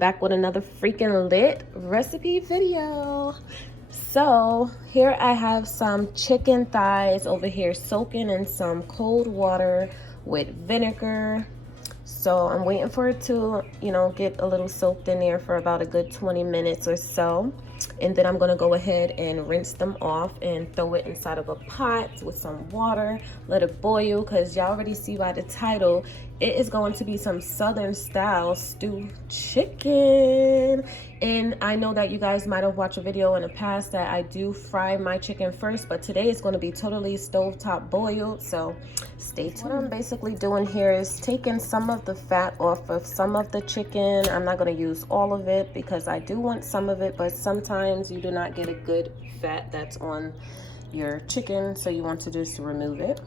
back with another freaking lit recipe video. So here I have some chicken thighs over here soaking in some cold water with vinegar. So I'm waiting for it to, get a little soaked in there for about a good 20 minutes or so. And then I'm gonna go ahead and rinse them off and throw it inside of a pot with some water, let it boil, because y'all already see by the title, it is going to be some Southern style stewed chicken. And I know that you guys might have watched a video in the past that I do fry my chicken first, but today it's going to be totally stovetop boiled, so stay tuned. What I'm basically doing here is taking some of the fat off of some of the chicken. I'm not going to use all of it because I do want some of it, but sometimes you do not get a good fat that's on your chicken, so you want to just remove it.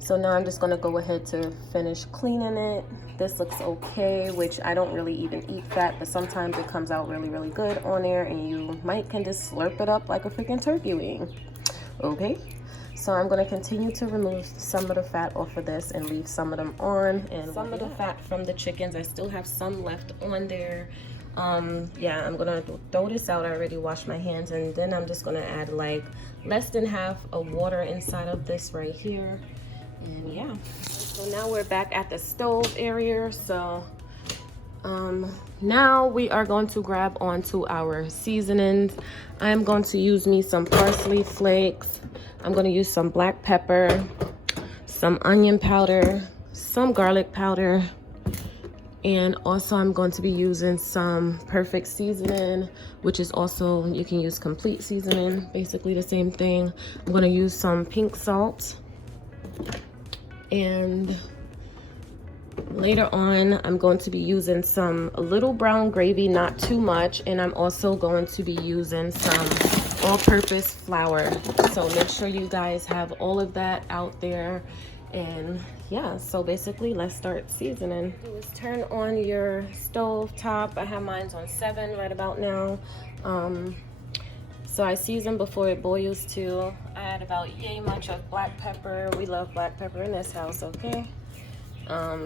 So now I'm just going to go ahead to finish cleaning it. This looks okay, which I don't really even eat fat, but sometimes it comes out really, really good on there, and you can just slurp it up like a freaking turkey wing. Okay, so I'm going to continue to remove some of the fat off of this and leave some of them on. And some of the fat from the chickens, I still have some left on there. Yeah, I'm gonna throw this out. I already washed my hands, and then I'm just gonna add like less than half of water inside of this right here. And yeah, so now we're back at the stove area. So now we are going to grab onto our seasonings. I'm going to use me some parsley flakes. I'm going to use some black pepper, some onion powder, some garlic powder, and also I'm going to be using some perfect seasoning, which is also, you can use complete seasoning, basically the same thing. I'm going to use some pink salt. And later on, I'm going to be using some little brown gravy, not too much. And I'm also going to be using some all-purpose flour. So make sure you guys have all of that out there. And yeah, so basically, let's start seasoning. Do is turn on your stove top. I have mine on 7 right about now. So I season before it boils too. I add about yay much of black pepper. We love black pepper in this house, okay?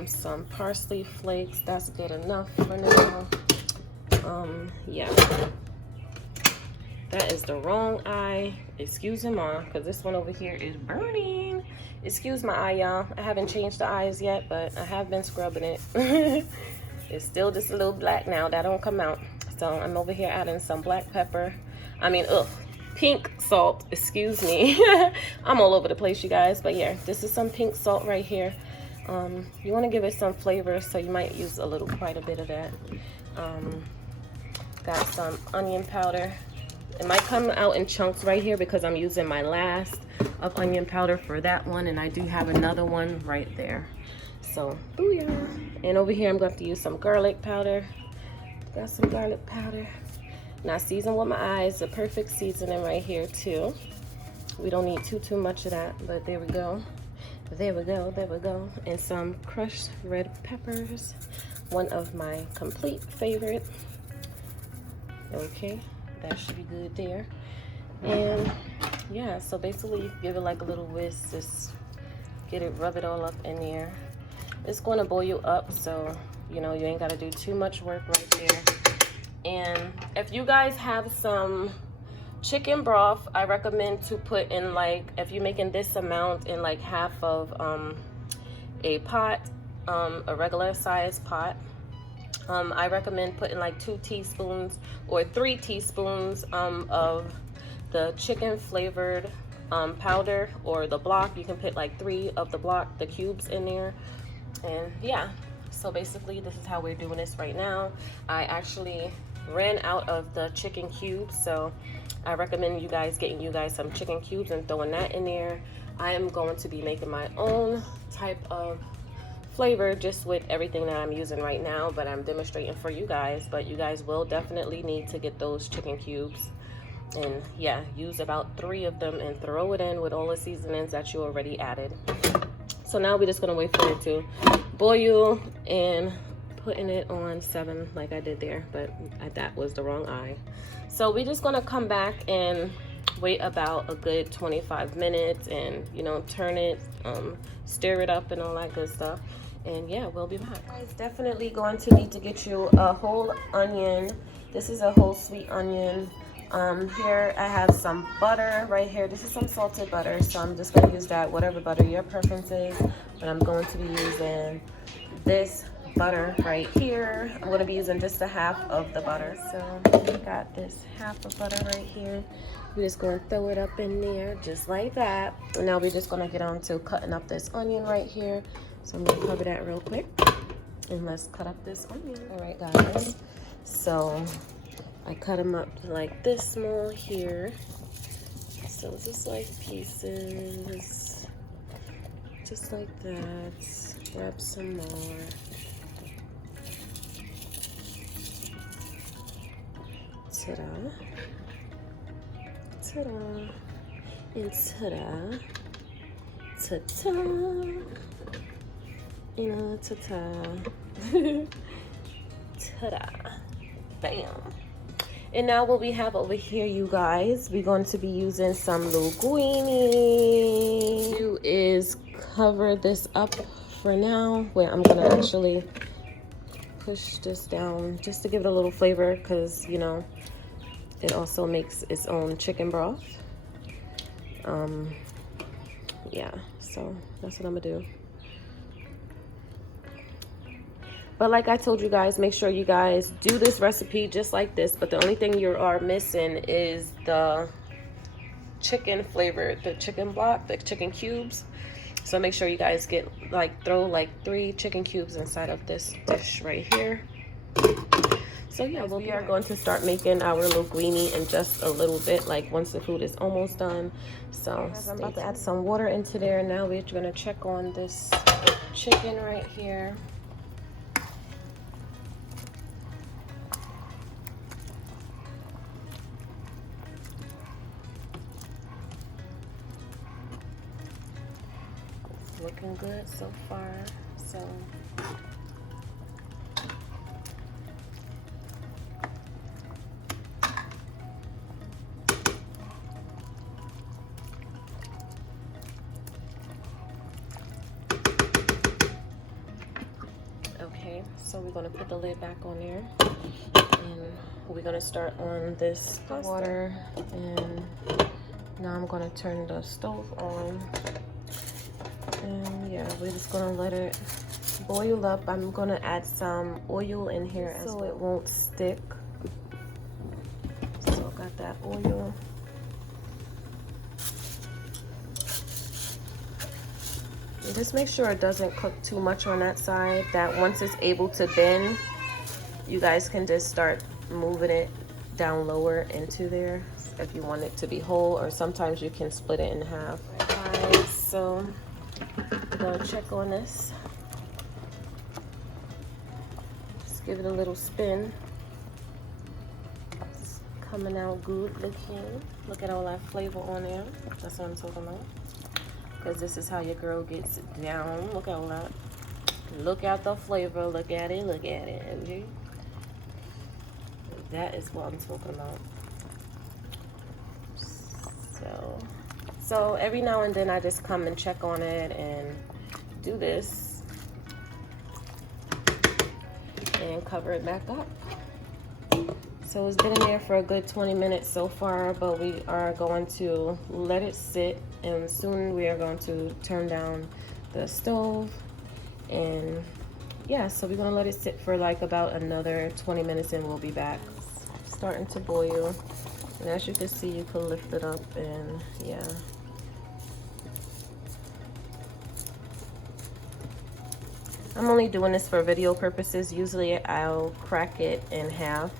Some parsley flakes, that's good enough for now. Yeah. That is the wrong eye. Excuse me, because this one over here is burning. Excuse my eye, y'all. I haven't changed the eyes yet, but I have been scrubbing it. It's still just a little black now. That don't come out. So I'm over here adding some black pepper. Pink salt, excuse me. I'm all over the place, you guys, but yeah, this is some pink salt right here. You want to give it some flavor, so you might use quite a bit of that. Got some onion powder. It might come out in chunks right here because I'm using my last of onion powder for that one, and I do have another one right there. So, booyah. And over here, I'm going to use some garlic powder. Got some garlic powder. Now season with my eyes, the perfect seasoning right here too. We don't need too much of that, but there we go. There we go, there we go. And some crushed red peppers, one of my complete favorite. Okay, that should be good there. And yeah, so basically give it like a little whisk, just rub it all up in there. It's going to boil up, so you ain't got to do too much work right there. And if you guys have some chicken broth, I recommend to put in if you're making this amount in half of a pot, a regular size pot. I recommend putting 2 teaspoons or 3 teaspoons of the chicken flavored powder, or the block. You can put 3 of the block, the cubes in there. And yeah, so basically this is how we're doing this right now. I actually ran out of the chicken cubes, so I recommend you guys getting some chicken cubes and throwing that in there. I am going to be making my own type of flavor just with everything that I'm using right now, but I'm demonstrating for you guys. But you guys will definitely need to get those chicken cubes, and yeah, use about 3 of them and throw it in with all the seasonings that you already added. So now we're just gonna wait for it to boil and putting it on 7 like I did there, but that was the wrong eye. So we're just gonna come back and wait about a good 25 minutes and turn it, stir it up and all that good stuff. And yeah, we'll be back. Guys, definitely going to need to get you a whole onion. This is a whole sweet onion. Here I have some butter right here. This is some salted butter, so I'm just going to use that, whatever butter your preference is. But I'm going to be using this butter right here. I'm going to be using just a half of the butter. So we got this half of butter right here. We're just going to throw it up in there just like that. And now we're just going to get on to cutting up this onion right here. So I'm going to cover that real quick. And let's cut up this onion. All right, guys. So I cut them up like this small here. So just like pieces. Just like that. Grab some more. Ta-da. Ta-da. And ta-da. Ta-ta. And ta-ta. Ta-da. Bam. And now what we have over here, you guys, we're going to be using some linguine. Do is cover this up for now, where I'm going to actually push this down just to give it a little flavor, because, you know, it also makes its own chicken broth. Yeah, so that's what I'm gonna do. But like I told you guys, make sure you guys do this recipe just like this, but the only thing you are missing is the chicken flavor, the chicken block, the chicken cubes. So make sure you guys get throw like 3 chicken cubes inside of this dish right here. So yeah, we are going to start making our linguine in just a little bit, like once the food is almost done. So I'm about to add some water into there. Now we're going to check on this chicken right here. It's looking good so far. So okay, so we're going to put the lid back on there, and we're going to start on this water. And now I'm going to turn the stove on, and yeah, we're just going to let it boil up. I'm going to add some oil in here so it won't stick. So I got that oil. And just make sure it doesn't cook too much on that side, that once it's able to bend, you guys can just start moving it down lower into there if you want it to be whole, or sometimes you can split it in half. Alright, so I'm gonna check on this. Just give it a little spin. It's coming out good looking. Look at all that flavor on there. That's what I'm talking about. Because this is how your girl gets it down. Look at all that. Look at the flavor. Look at it. Look at it. Okay? That is what I'm talking about. So every now and then I just come and check on it and do this and cover it back up. So it's been in there for a good 20 minutes so far, but we are going to let it sit, and soon we are going to turn down the stove. And yeah, so we're gonna let it sit for like about another 20 minutes and we'll be back. It's starting to boil, and as you can see, you can lift it up, and yeah. I'm only doing this for video purposes. Usually I'll crack it in half.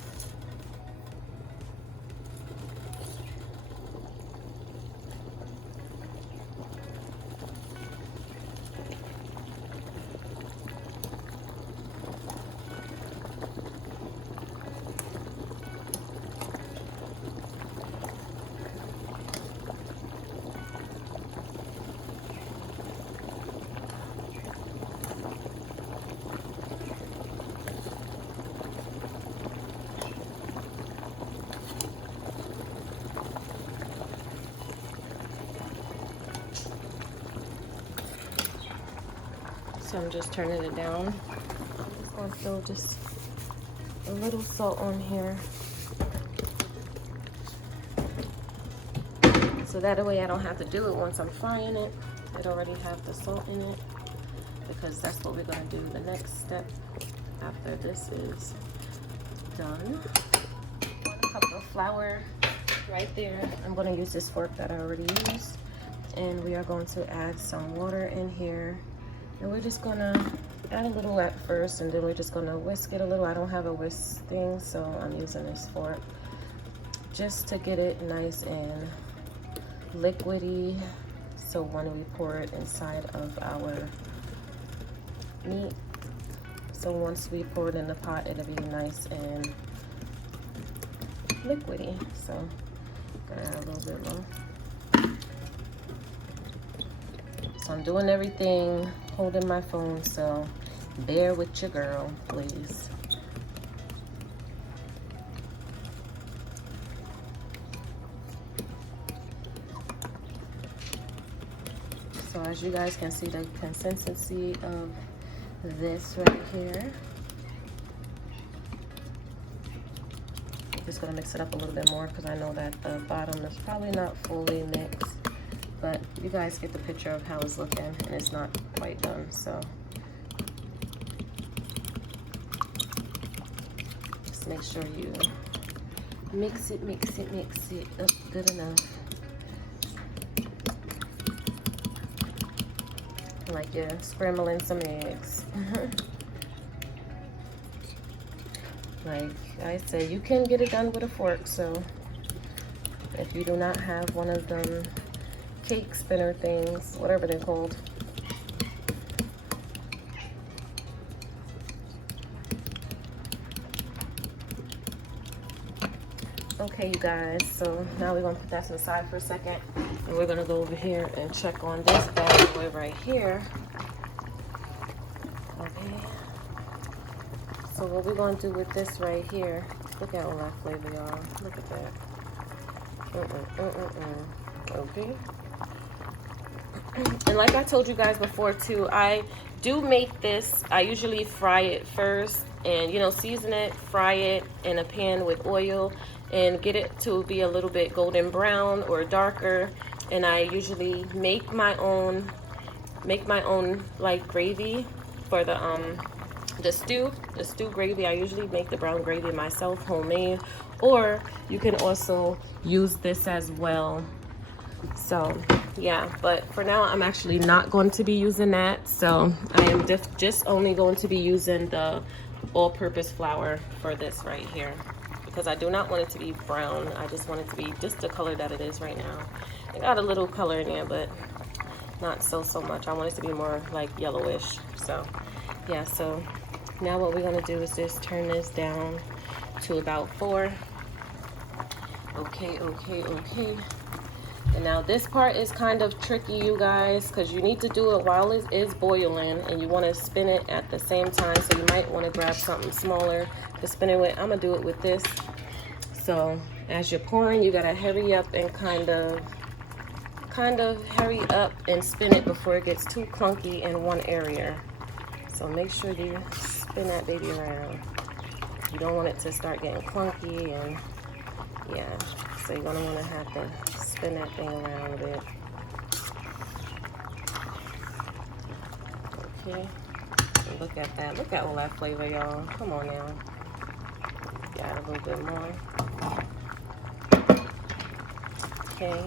I'm just turning it down. I'm just gonna throw just a little salt on here. So that way I don't have to do it once I'm frying it. It already have the salt in it, because that's what we're gonna do the next step after this is done. 1 cup of flour right there. I'm gonna use this fork that I already used, and we are going to add some water in here, and we're just gonna add a little at first, and then we're just gonna whisk it a little. I don't have a whisk thing, so I'm using this fork just to get it nice and liquidy, so when we pour it inside of our meat, so once we pour it in the pot, it'll be nice and liquidy. So I'm gonna add a little bit more. So I'm doing everything holding my phone, so bear with your girl, please. So as you guys can see the consistency of this right here. I'm just gonna mix it up a little bit more because I know that the bottom is probably not fully mixed, but you guys get the picture of how it's looking, and it's not quite done. So just make sure you mix it up good enough. Like you're scrambling some eggs. Like I say, you can get it done with a fork, so if you do not have one of them cake spinner things, whatever they're called. Okay, you guys, so now we're gonna put that to the side for a second, and we're gonna go over here and check on this bad boy right here. Okay, so what we're gonna do with this right here, look at all that flavor, y'all. Look at that. Okay. And like I told you guys before too, I do make this, I usually fry it first and, you know, season it, fry it in a pan with oil and get it to be a little bit golden brown or darker. And I usually make my own like gravy for the stew gravy. I usually make the brown gravy myself, homemade, or you can also use this as well. So yeah, but for now I'm actually not going to be using that. So I am just only going to be using the all-purpose flour for this right here, because I do not want it to be brown. I just want it to be just the color that it is right now. It got a little color in there, but not so much. I want it to be more like yellowish. So yeah, so now what we're gonna do is just turn this down to about 4. Okay. And now this part is kind of tricky, you guys, because you need to do it while it is boiling, and you want to spin it at the same time. So you might want to grab something smaller to spin it with. I'm gonna do it with this. So as you're pouring, you gotta hurry up and kind of hurry up and spin it before it gets too clunky in one area. So make sure you spin that baby around. You don't want it to start getting clunky, and yeah, so you're gonna want to have to spin that thing around a bit. Okay, and look at that. Look at all that flavor, y'all. Come on now. Got a little bit more. Okay,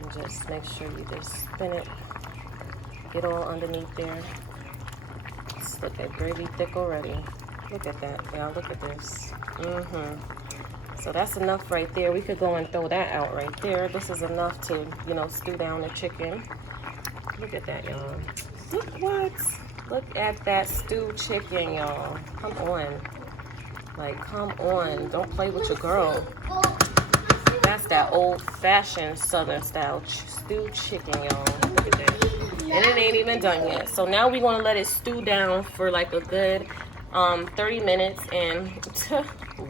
and just make sure you just spin it. Get all underneath there. Just look at gravy thick already. Look at that, y'all. Look at this. So that's enough right there. We could go and throw that out right there. This is enough to, you know, stew down the chicken. Look at that, y'all. Look what? Look at that stewed chicken, y'all. Come on. Like, come on. Don't play with your girl. That's that old-fashioned Southern style stewed chicken, y'all. Look at that. And it ain't even done yet. So now we're going to let it stew down for like a good 30 minutes, and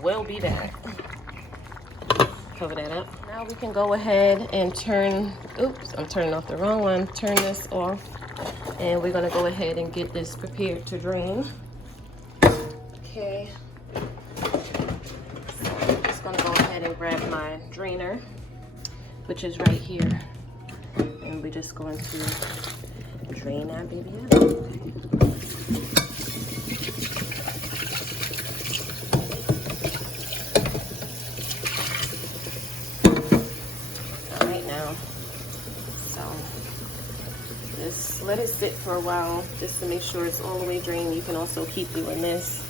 we'll be back. Cover that up. Now we can go ahead and turn, oops, I'm turning off the wrong one. Turn this off. And we're gonna go ahead and get this prepared to drain. Okay. So I'm just gonna go ahead and grab my drainer, which is right here. And we're just going to drain that baby out. Okay. Just let it sit for a while just to make sure it's all the way drained. You can also keep doing this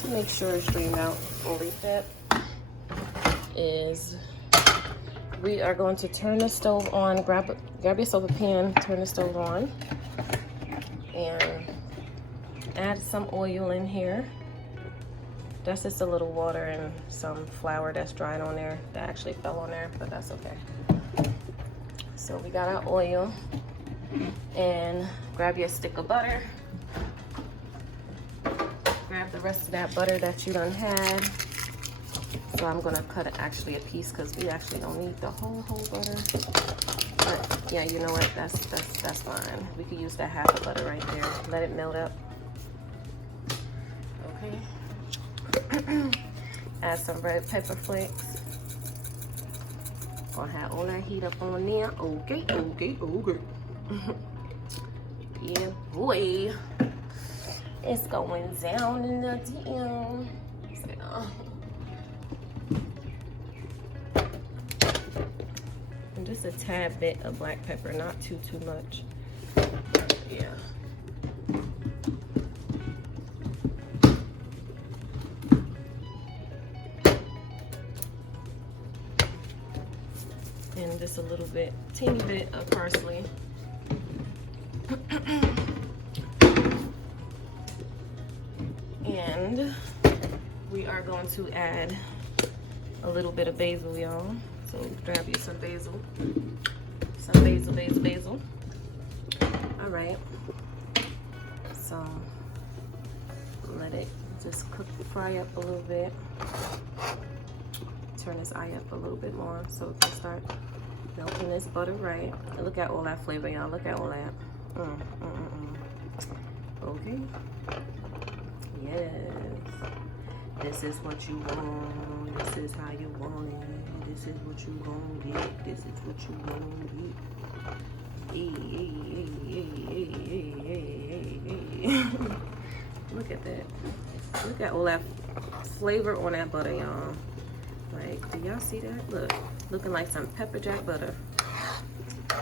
to make sure it's drained out fully. Step is we are going to turn the stove on. Grab your soda pan, turn the stove on, and add some oil in here. That's just a little water and some flour that's dried on there. That actually fell on there, but that's okay. So we got our oil. And grab your stick of butter. Grab the rest of that butter that you done had. So I'm gonna cut it actually a piece because we actually don't need the whole butter. But yeah, you know what? That's fine. We could use that half of butter right there. Let it melt up. Okay. Add some red pepper flakes. Gonna have all that heat up on there. Okay. Yeah, boy. It's going down in the DM. And just a tad bit of black pepper, not too much. Yeah. And just a little bit, teeny bit of parsley. And we are going to add a little bit of basil, y'all. So grab you some basil. Basil. All right. So let it just fry up a little bit. Turn this eye up a little bit more so we can start melting this butter right. And look at all that flavor, y'all. Look at all that. Okay. Yes. This is what you want. This is how you want it. This is what you gonna get. This is what you gonna get. Look at that. Look at all that flavor on that butter, y'all. Like, do y'all see that? Look, looking like some pepper jack butter.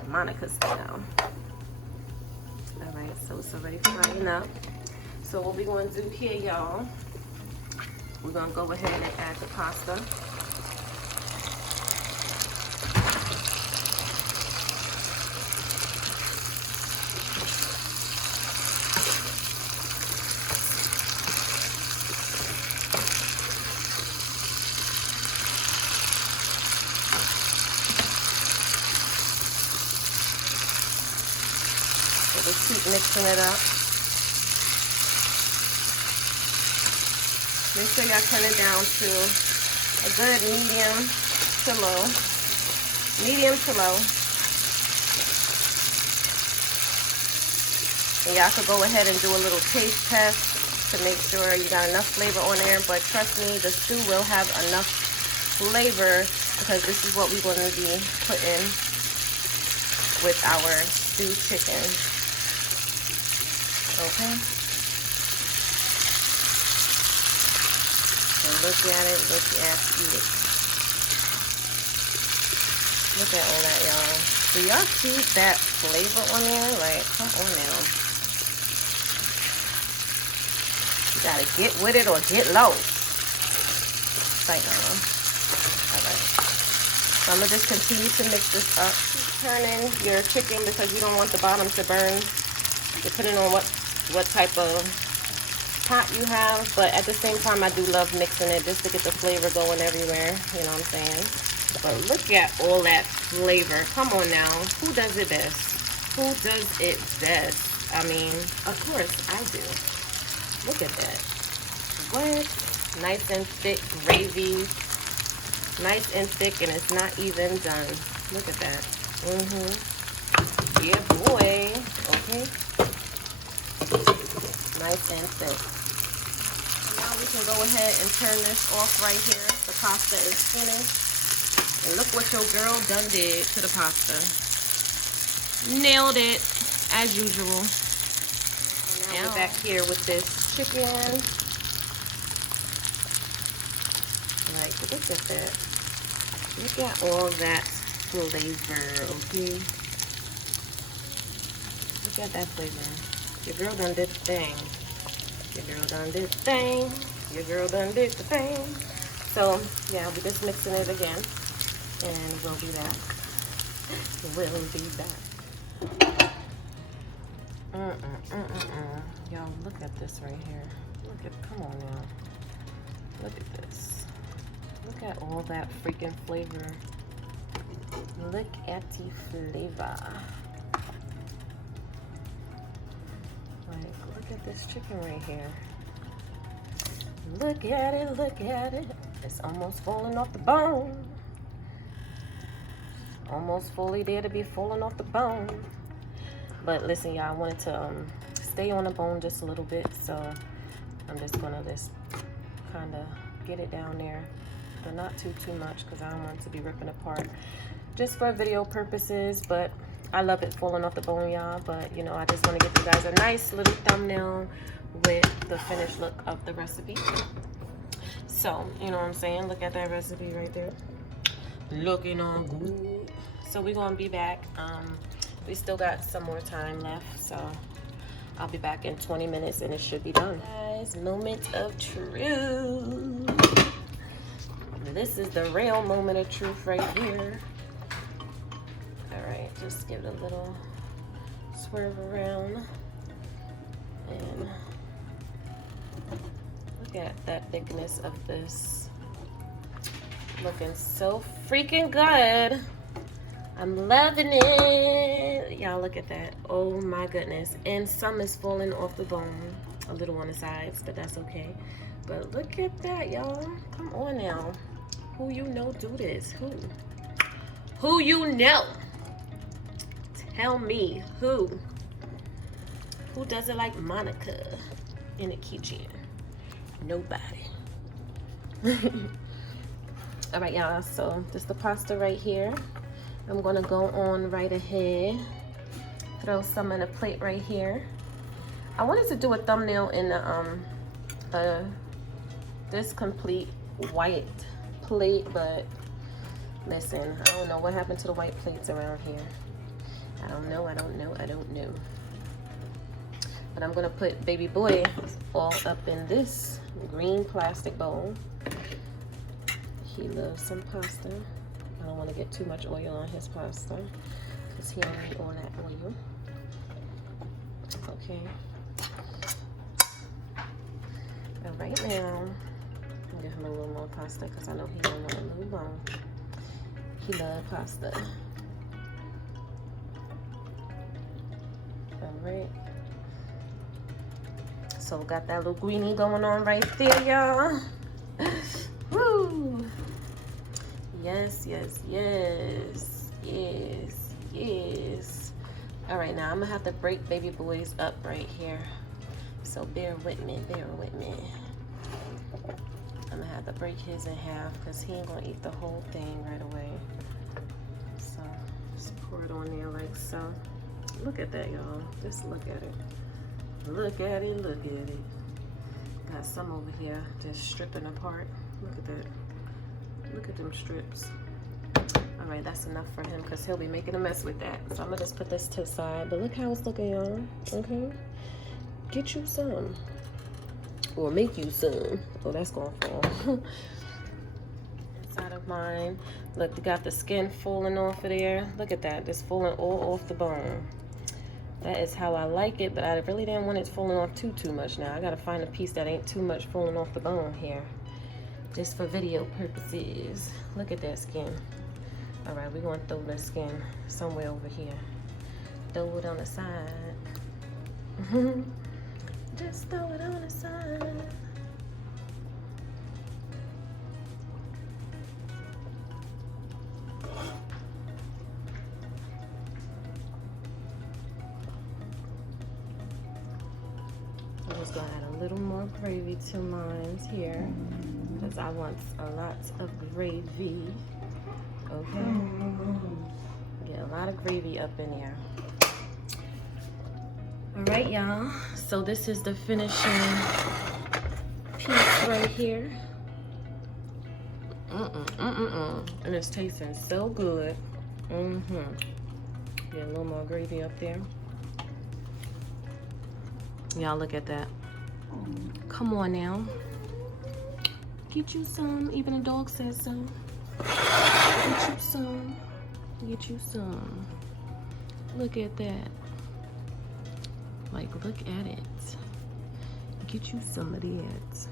Monica style. All right, so it's already frying up. So what we're going to do here, y'all, we're going to go ahead and add the pasta. So just keep mixing it up. Make sure y'all turn it down to a good medium to low. Medium to low. And y'all could go ahead and do a little taste test to make sure you got enough flavor on there. But trust me, the stew will have enough flavor because this is what we're going to be putting with our stewed chicken. Okay? So look at it, look at it. Look at all that, y'all. Do y'all see that flavor on there? Like, come on now. You gotta get with it or get low. Right now. Alright. So I'm gonna just continue to mix this up. Turn in your chicken because you don't want the bottom to burn, depending on what type of pot you have, but at the same time I do love mixing it just to get the flavor going everywhere, you know what I'm saying? But look at all that flavor. Come on now, who does it best? Who does it best? I mean, of course I do. Look at that. What? Nice and thick gravy, nice and thick, and it's not even done. Look at that. Yeah, boy. Okay. Nice and thick. Now we can go ahead and turn this off right here. The pasta is finished. And look what your girl done did to the pasta. Nailed it, as usual. And now we're back here with this chicken. Like, look at that. Look at all that flavor, okay? Look at that flavor. Your girl done did the thing. Your girl done did the thing. Your girl done did the thing. So, yeah, we're just mixing it again. And we'll be back. We'll be back. Y'all, look at this right here. Come on now. Look at this. Look at all that freaking flavor. Look at the flavor. Like, look at this chicken right here. Look at it, look at it. It's almost falling off the bone. Almost fully there to be falling off the bone. But listen, y'all, I wanted to stay on the bone just a little bit, so I'm just gonna kind of get it down there, but not too much, because I don't want it to be ripping apart. Just for video purposes, but I love it falling off the bone, y'all. But you know, I just want to give you guys a nice little thumbnail with the finished look of the recipe. So, you know what I'm saying? Look at that recipe right there. Looking all good. So we're gonna be back. We still got some more time left, so I'll be back in 20 minutes and it should be done. Guys, moment of truth. This is the real moment of truth right here. All right, just give it a little swerve around. And look at that thickness of this. Looking so freaking good. I'm loving it. Y'all, look at that. Oh my goodness. And some is falling off the bone. A little on the sides, but that's okay. But look at that, y'all. Come on now. Who you know do this? Who you know? Tell me who. Who does it like Monica in the kitchen? Nobody. All right, y'all. So this is the pasta right here. I'm gonna go on right ahead. Throw some in a plate right here. I wanted to do a thumbnail in the this complete white plate, but listen, I don't know what happened to the white plates around here. I don't know. But I'm gonna put baby boy all up in this green plastic bowl. He loves some pasta. I don't want to get too much oil on his pasta because he don't need all that oil. Okay. But right now, I'm gonna give him a little more pasta because I know he don't want a little bone. He loves pasta. All right. So got that little greenie going on right there, y'all. Woo! Yes. All right, now I'm gonna have to break baby boys up right here. So bear with me. I'm gonna have to break his in half because he ain't gonna eat the whole thing right away. So just pour it on there like so. Look at that, y'all. Just look at it. Look at it. Got some over here just stripping apart. Look at that. Look at them strips. All right, that's enough for him because he'll be making a mess with that. So I'm gonna just put this to the side. But look how it's looking, y'all. Okay, get you some, or make you some. Oh, that's gonna fall. Inside of mine, look, you got the skin falling off of there. Look at that, just falling all off the bone. That is how I like it, but I really didn't want it falling off too much. Now I gotta find a piece that ain't too much falling off the bone here. Just for video purposes. Look at that skin. All right, we're gonna throw the skin somewhere over here. Throw it on the side. Just throw it on the side. just gonna add a little more gravy to mine here because I want a lot of gravy. Okay, get a lot of gravy up in here. All right, y'all, so this is the finishing piece right here. And it's tasting so good. Get a little more gravy up there. Y'all look at that. Come on now. Get you some. Even a dog says so. Get you some. Get you some. Look at that. Like, look at it. Get you some of that.